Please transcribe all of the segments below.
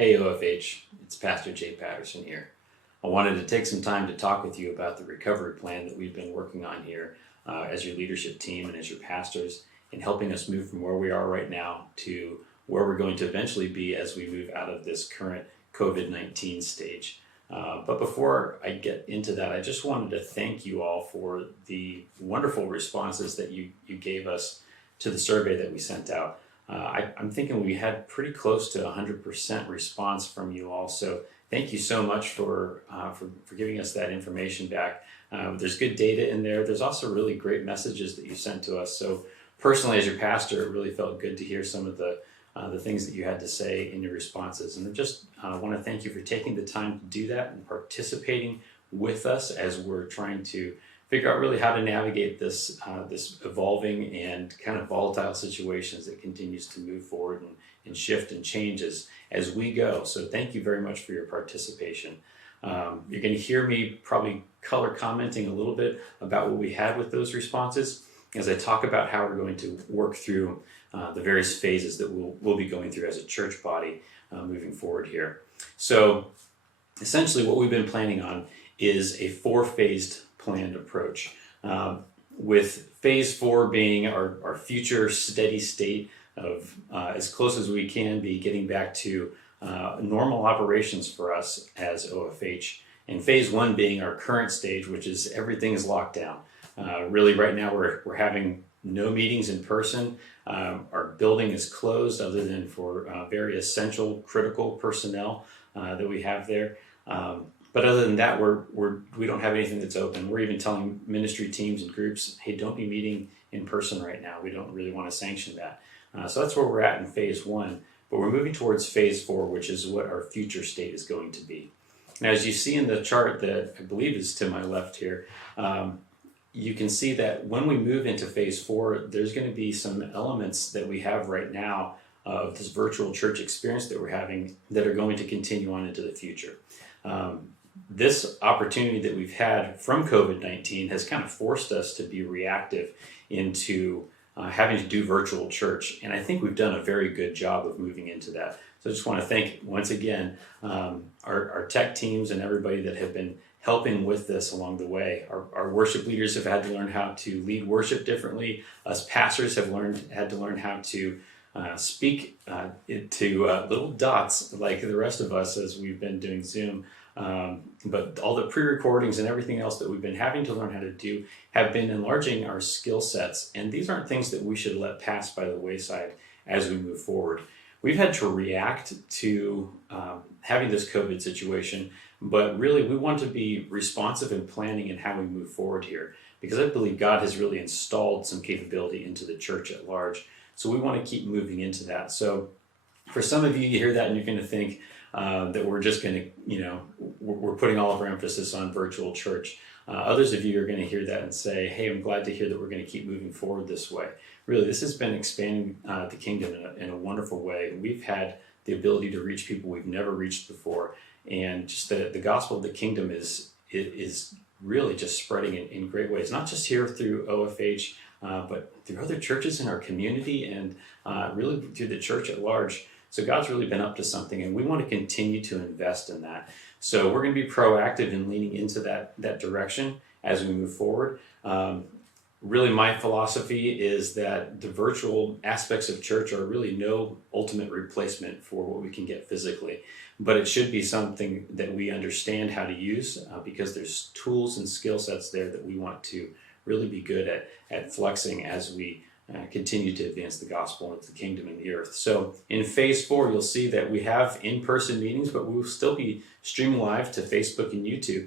Hey OFH, it's Pastor Jay Patterson here. I wanted to take some time to talk with you about the recovery plan that we've been working on here as your leadership team and as your pastors in helping us move from where we are right now to where we're going to eventually be as we move out of this current COVID-19 stage. But before I get into that, I just wanted to thank you all for the wonderful responses that you gave us to the survey that we sent out. I'm thinking we had pretty close to 100% response from you all, so thank you so much for giving us that information back. There's good data in there. There's also really great messages that you sent to us. So personally, as your pastor, it really felt good to hear some of the things that you had to say in your responses. And I just want to thank you for taking the time to do that and participating with us as we're trying to figure out really how to navigate this evolving and kind of volatile situations that continues to move forward and shift and change as we go. So thank you very much for your participation. You're going to hear me probably color commenting a little bit about what we had with those responses as I talk about how we're going to work through the various phases that we'll be going through as a church body moving forward here. So essentially what we've been planning on is a 4-phased planned approach, with phase 4 being our future steady state of as close as we can be getting back to normal operations for us as OFH, and phase 1 being our current stage, which is everything is locked down. Really right now we're having no meetings in person. Our building is closed other than for very essential critical personnel that we have there. But other than that, we don't have anything that's open. We're even telling ministry teams and groups, hey, don't be meeting in person right now. We don't really want to sanction that. So that's where we're at in phase 1. But we're moving towards phase 4, which is what our future state is going to be. Now, as you see in the chart that I believe is to my left here, you can see that when we move into phase 4, there's going to be some elements that we have right now of this virtual church experience that we're having that are going to continue on into the future. This opportunity that we've had from COVID-19 has kind of forced us to be reactive into having to do virtual church. And I think we've done a very good job of moving into that. So I just want to thank, once again, our tech teams and everybody that have been helping with this along the way. Our worship leaders have had to learn how to lead worship differently. Us pastors have had to learn how to speak to little dots like the rest of us as we've been doing Zoom. But all the pre-recordings and everything else that we've been having to learn how to do have been enlarging our skill sets. And these aren't things that we should let pass by the wayside as we move forward. We've had to react to having this COVID situation, but really we want to be responsive in planning and how we move forward here, because I believe God has really installed some capability into the church at large. So we want to keep moving into that. So for some of you, you hear that and you're going to think that we're just going to, we're putting all of our emphasis on virtual church. Others of you are going to hear that and say, hey, I'm glad to hear that we're going to keep moving forward this way. Really, this has been expanding the kingdom in a wonderful way. We've had the ability to reach people we've never reached before. And just the gospel of the kingdom is really just spreading in great ways, not just here through OFH, but through other churches in our community and really through the church at large. So God's really been up to something, and we want to continue to invest in that. So we're going to be proactive in leaning into that direction as we move forward. Really, my philosophy is that the virtual aspects of church are really no ultimate replacement for what we can get physically, but it should be something that we understand how to use because there's tools and skill sets there that we want to really be good at flexing as we continue to advance the gospel into the kingdom and the earth. So in phase 4, you'll see that we have in-person meetings, but we will still be streaming live to Facebook and YouTube.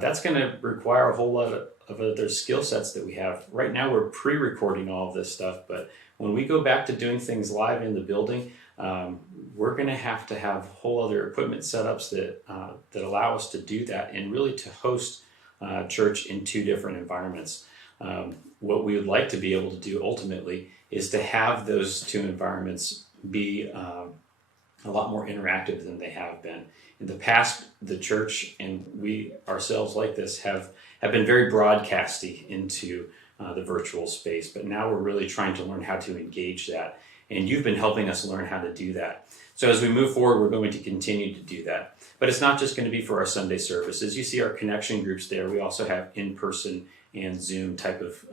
That's going to require a whole lot of other skill sets that we have. Right now, we're pre-recording all of this stuff, but when we go back to doing things live in the building, we're going to have whole other equipment setups that allow us to do that and really to host church in 2 different environments. What we would like to be able to do ultimately is to have those 2 environments be a lot more interactive than they have been. In the past, the church and we ourselves like this have been very broadcasty into the virtual space, but now we're really trying to learn how to engage that and you've been helping us learn how to do that. So as we move forward, we're going to continue to do that. But it's not just going to be for our Sunday services. You see our connection groups there. We also have in-person and Zoom type of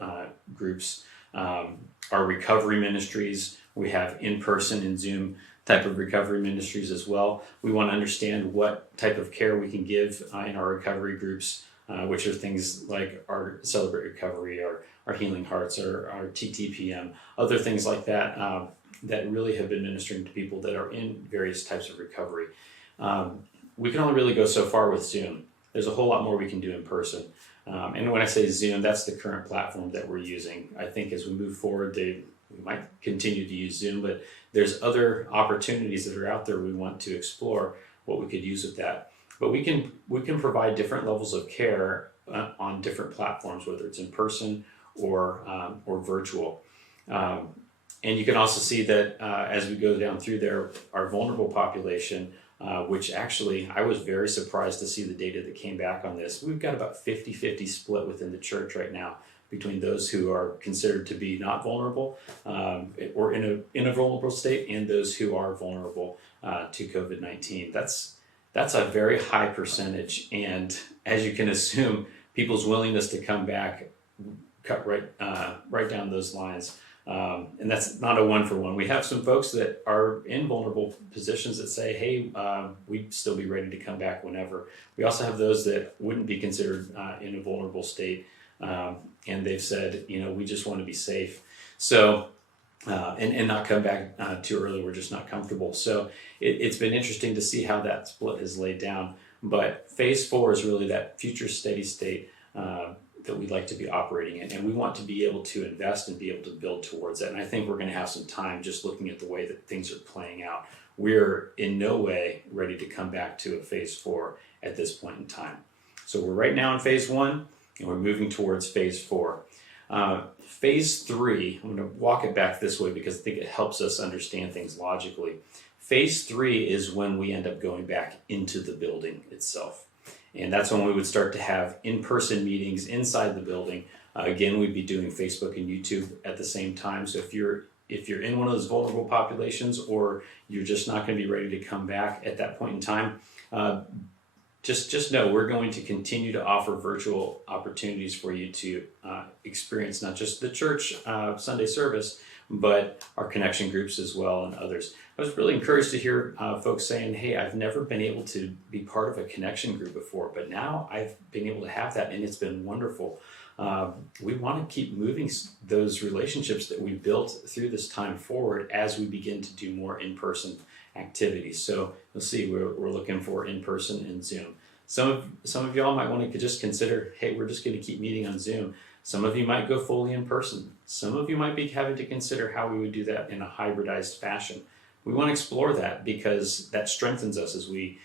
groups. Our recovery ministries, we have in-person and Zoom type of recovery ministries as well. We want to understand what type of care we can give in our recovery groups, which are things like our Celebrate Recovery, our Healing Hearts, our TTPM, other things like that that really have been ministering to people that are in various types of recovery. We can only really go so far with Zoom. There's a whole lot more we can do in person. And when I say Zoom, that's the current platform that we're using. I think as we move forward, we might continue to use Zoom, but there's other opportunities that are out there we want to explore what we could use with that. But we can provide different levels of care on different platforms, whether it's in person or virtual. And you can also see that as we go down through there, our vulnerable population, which actually I was very surprised to see the data that came back on this. We've got about 50-50 split within the church right now between those who are considered to be not vulnerable or in a vulnerable state and those who are vulnerable to COVID-19. That's a very high percentage, and as you can assume, people's willingness to come back cut right down those lines. And that's not a one-for-one. We have some folks that are in vulnerable positions that say, hey, we'd still be ready to come back whenever. We also have those that wouldn't be considered in a vulnerable state, and they've said, we just want to be safe. So, and not come back too early. We're just not comfortable. So it's been interesting to see how that split has laid down. But phase 4 is really that future steady state that we'd like to be operating in. And we want to be able to invest and be able to build towards that. And I think we're going to have some time just looking at the way that things are playing out. We're in no way ready to come back to a phase 4 at this point in time. So we're right now in phase 1 and we're moving towards phase 4. Phase 3, I'm going to walk it back this way because I think it helps us understand things logically. Phase 3 is when we end up going back into the building itself. And that's when we would start to have in-person meetings inside the building. Again, we'd be doing Facebook and YouTube at the same time. So if you're in one of those vulnerable populations or you're just not going to be ready to come back at that point in time, just know we're going to continue to offer virtual opportunities for you to experience not just the church Sunday service, but our connection groups as well and others. I was really encouraged to hear folks saying, hey, I've never been able to be part of a connection group before, but now I've been able to have that and it's been wonderful. We want to keep moving those relationships that we built through this time forward as we begin to do more in-person activities. So you'll see we're looking for in-person and Zoom. Some of y'all might want to just consider, hey, we're just going to keep meeting on Zoom. Some of you might go fully in person. Some of you might be having to consider how we would do that in a hybridized fashion. We want to explore that because that strengthens us as we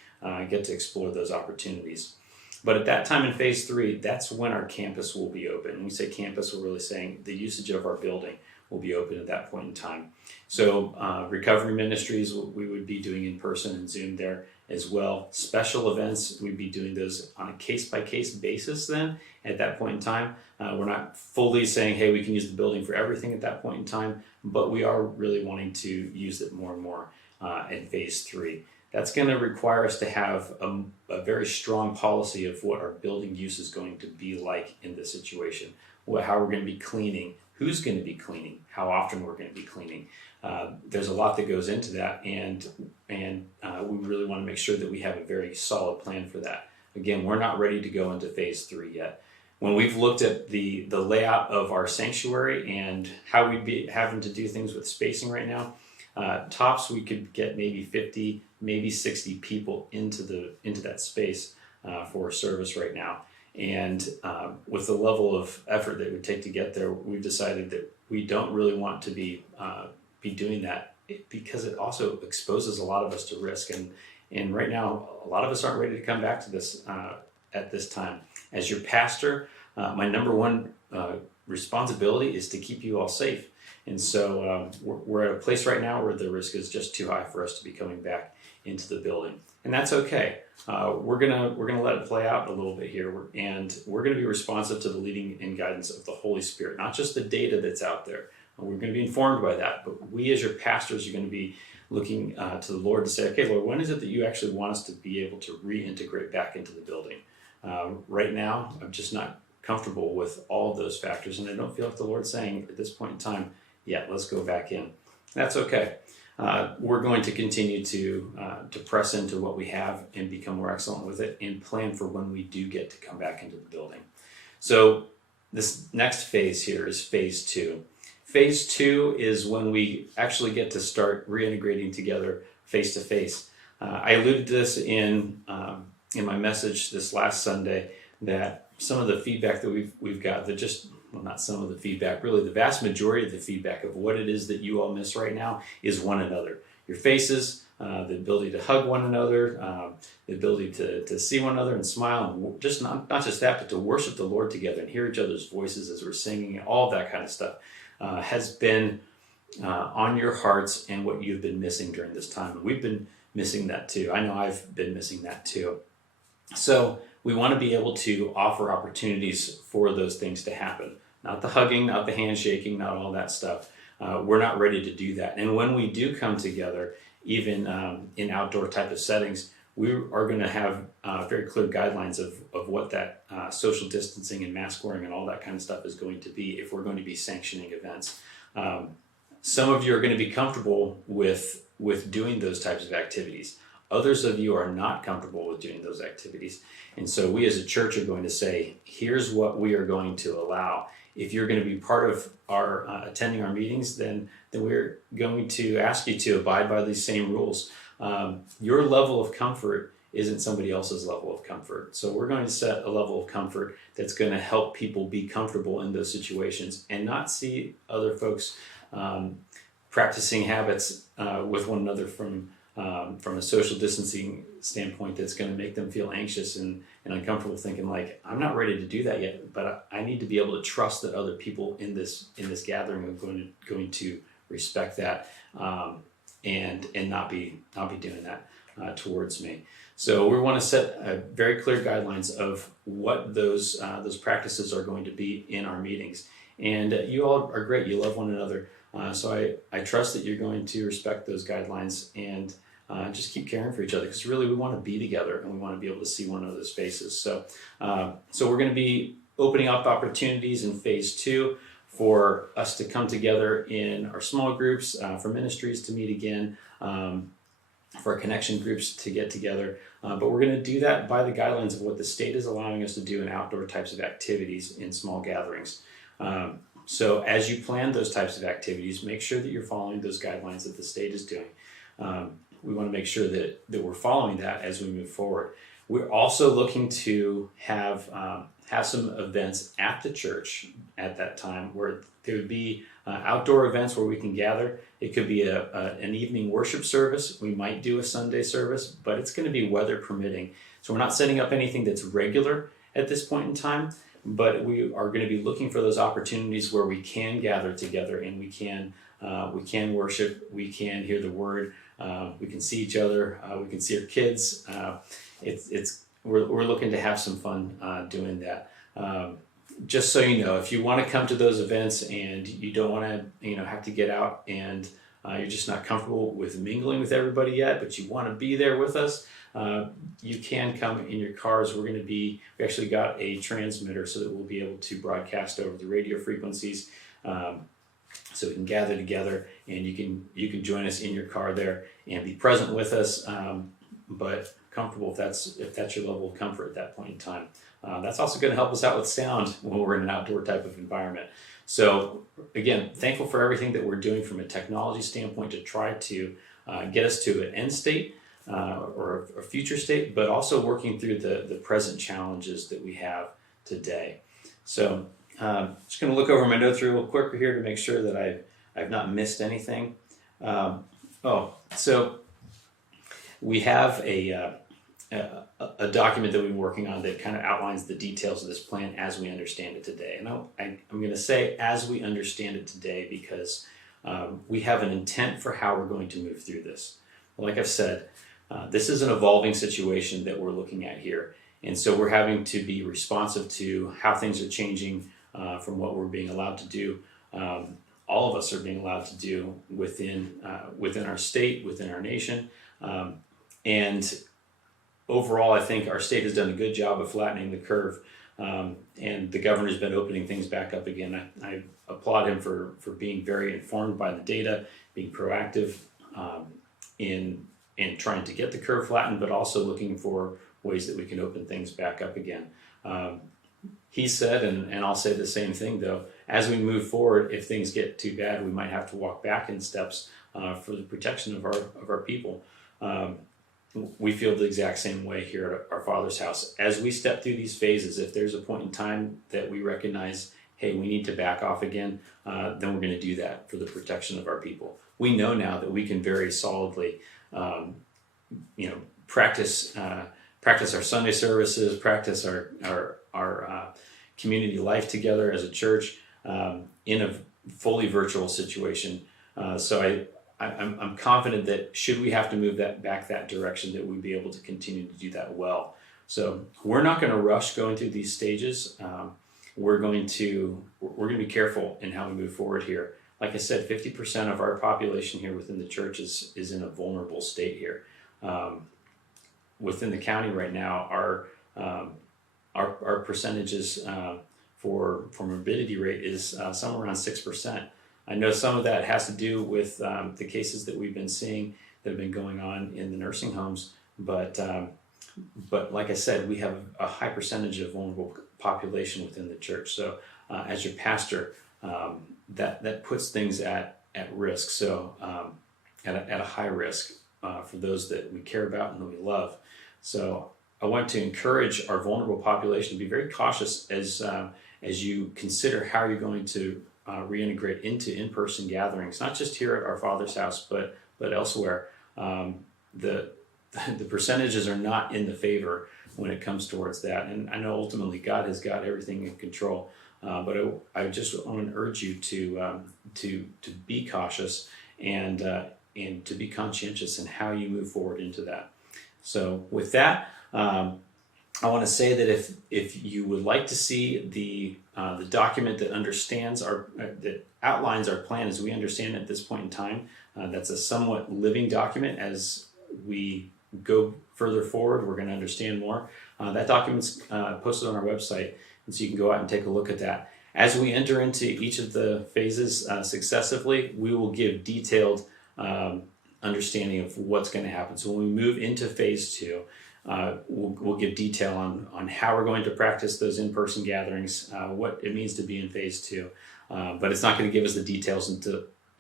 get to explore those opportunities. But at that time in phase 3, that's when our campus will be open. When we say campus, we're really saying the usage of our building will be open at that point in time. So recovery ministries, we would be doing in person and Zoom there as well. Special events, we'd be doing those on a case-by-case basis then at that point in time. We're not fully saying, hey, we can use the building for everything at that point in time, but we are really wanting to use it more and more in phase 3. That's going to require us to have a very strong policy of what our building use is going to be like in this situation. How we're going to be cleaning, who's going to be cleaning, how often we're going to be cleaning. There's a lot that goes into that, and we really want to make sure that we have a very solid plan for that. Again, we're not ready to go into phase 3 yet. When we've looked at the layout of our sanctuary and how we'd be having to do things with spacing right now, tops we could get maybe 50, maybe 60 people into that space for a service right now. And with the level of effort that it would take to get there, we've decided that we don't really want to be doing that because it also exposes a lot of us to risk. And right now, a lot of us aren't ready to come back to this at this time. As your pastor, my number one responsibility is to keep you all safe. And so we're at a place right now where the risk is just too high for us to be coming back into the building, and that's okay. We're gonna let it play out a little bit here, and we're gonna be responsive to the leading and guidance of the Holy Spirit, not just the data that's out there, We're going to be informed by that, but we as your pastors are going to be looking to the Lord to say, okay, Lord, when is it that you actually want us to be able to reintegrate back into the building? Right now, I'm just not comfortable with all of those factors, and I don't feel like the Lord's saying at this point in time, yeah, let's go back in. That's okay. We're going to continue to press into what we have and become more excellent with it and plan for when we do get to come back into the building. So this next phase here is phase 2. Phase 2 is when we actually get to start reintegrating together face to face. I alluded to this in my message this last Sunday, that some of the feedback that we've got, that just, well, not some of the feedback, really the vast majority of the feedback of what it is that you all miss right now is one another. Your faces, the ability to hug one another, the ability to see one another and smile, and just not just that, but to worship the Lord together and hear each other's voices as we're singing, all of that kind of stuff has been on your hearts and what you've been missing during this time. And we've been missing that too. I know I've been missing that too. So we want to be able to offer opportunities for those things to happen. Not the hugging, not the handshaking, not all that stuff. We're not ready to do that. And when we do come together, even in outdoor type of settings, we are going to have very clear guidelines of what that social distancing and mask wearing and all that kind of stuff is going to be if we're going to be sanctioning events. Some of you are going to be comfortable with doing those types of activities. Others of you are not comfortable with doing those activities. And so we as a church are going to say, here's what we are going to allow. If you're going to be part of our attending our meetings, then we're going to ask you to abide by these same rules. Your level of comfort isn't somebody else's level of comfort. So we're going to set a level of comfort that's going to help people be comfortable in those situations and not see other folks practicing habits with one another from a social distancing standpoint that's going to make them feel anxious and uncomfortable, thinking like, I'm not ready to do that yet, but I need to be able to trust that other people in this gathering are going to respect that and not be doing that towards me. So we want to set very clear guidelines of what those practices are going to be in our meetings. And you all are great. You love one another. So I trust that you're going to respect those guidelines and just keep caring for each other, because really we want to be together and we want to be able to see one another's faces. So we're going to be opening up opportunities in phase 2 for us to come together in our small groups, for ministries to meet again, for our connection groups to get together. But we're going to do that by the guidelines of what the state is allowing us to do in outdoor types of activities in small gatherings. So as you plan those types of activities, make sure that you're following those guidelines that the state is doing. We want to make sure that we're following that as we move forward. We're also looking to have some events at the church at that time where there would be outdoor events where we can gather. It could be an evening worship service. We might do a Sunday service, but it's going to be weather permitting. So we're not setting up anything that's regular at this point in time, but we are going to be looking for those opportunities where we can gather together and we can worship, we can hear the word, we can see each other, we can see our kids. We're looking to have some fun doing that. Just so you know, if you want to come to those events and you don't want to, have to get out and you're just not comfortable with mingling with everybody yet, but you want to be there with us, you can come in your cars. We actually got a transmitter so that we'll be able to broadcast over the radio frequencies, so we can gather together and you can join us in your car there and be present with us, but comfortable if that's your level of comfort at that point in time. That's also going to help us out with sound when we're in an outdoor type of environment. So again, thankful for everything that we're doing from a technology standpoint to try to get us to an end state or a future state, but also working through the present challenges that we have today. So just going to look over my notes real quick here to make sure that I've not missed anything. So we have a document that we've been working on that kind of outlines the details of this plan as we understand it today. And I'm going to say as we understand it today because we have an intent for how we're going to move through this. Like I've said, this is an evolving situation that we're looking at here. And so we're having to be responsive to how things are changing from what we're being allowed to do. all of us are being allowed to do within our state, within our nation. And overall, I think our state has done a good job of flattening the curve. And the governor's been opening things back up again. I applaud him for being very informed by the data, being proactive in trying to get the curve flattened, but also looking for ways that we can open things back up again. He said, and I'll say the same thing though, as we move forward, if things get too bad, we might have to walk back in steps for the protection of our people. We feel the exact same way here at our Father's house. As we step through these phases, if there's a point in time that we recognize, hey, we need to back off again, then we're going to do that for the protection of our people. We know now that we can very solidly, practice our Sunday services, practice our community life together as a church in a fully virtual situation. So I'm confident that should we have to move that direction, that we'd be able to continue to do that well. So we're not going to rush going through these stages. We're going to be careful in how we move forward here. Like I said, 50% of our population here within the church is in a vulnerable state here. Within the county right now, our percentages for morbidity rate is somewhere around 6%. I know some of that has to do with the cases that we've been seeing that have been going on in the nursing homes, but like I said, we have a high percentage of vulnerable population within the church. So as your pastor, that puts things at risk. So at a high risk for those that we care about and that we love. So I want to encourage our vulnerable population to be very cautious as you consider how you're going to reintegrate into in-person gatherings, not just here at our Father's house, but elsewhere. The percentages are not in the favor when it comes towards that, and I know ultimately God has got everything in control. But I just want to urge you to be cautious and to be conscientious in how you move forward into that. So with that, I want to say that if you would like to see the document that that outlines our plan as we understand it at this point in time, that's a somewhat living document. As we go further forward, we're going to understand more. That document's posted on our website, and so you can go out and take a look at that. As we enter into each of the phases successively, we will give detailed understanding of what's going to happen. So when we move into phase 2, we'll give detail on how we're going to practice those in-person gatherings, what it means to be in phase 2. But it's not going to give us the details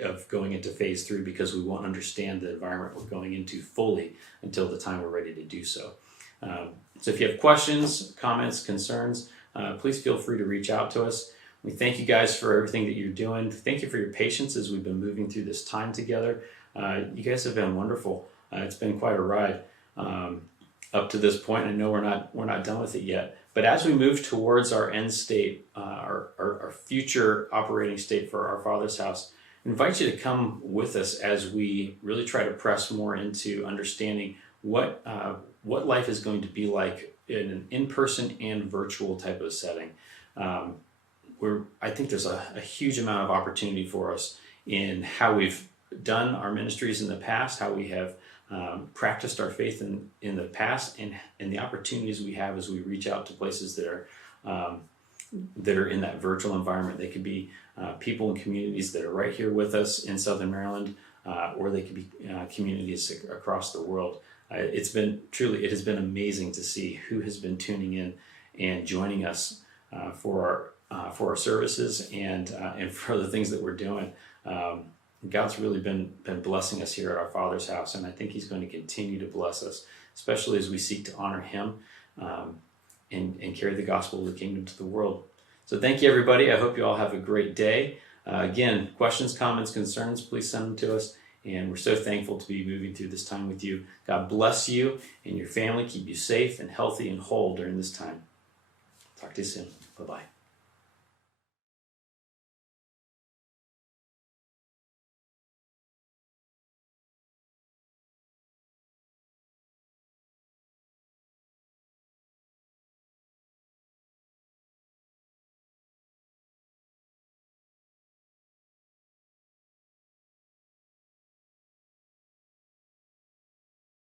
of going into phase 3, because we won't understand the environment we're going into fully until the time we're ready to do so. So if you have questions, comments, concerns, please feel free to reach out to us. We thank you guys for everything that you're doing. Thank you for your patience as we've been moving through this time together. You guys have been wonderful. It's been quite a ride up to this point. I know we're not done with it yet. But as we move towards our end state, our future operating state for our Father's house, I invite you to come with us as we really try to press more into understanding what life is going to be like in an in-person and virtual type of setting. I think there's a huge amount of opportunity for us in how we've done our ministries in the past, how we have practiced our faith in the past, and the opportunities we have as we reach out to places that are in that virtual environment. They could be people and communities that are right here with us in Southern Maryland, or they could be communities across the world. It has been amazing to see who has been tuning in and joining us for our services and for the things that we're doing. God's really been blessing us here at our Father's house, and I think He's going to continue to bless us, especially as we seek to honor Him and carry the gospel of the kingdom to the world. So thank you, everybody. I hope you all have a great day. Again, questions, comments, concerns, please send them to us. And we're so thankful to be moving through this time with you. God bless you and your family. Keep you safe and healthy and whole during this time. Talk to you soon. Bye-bye.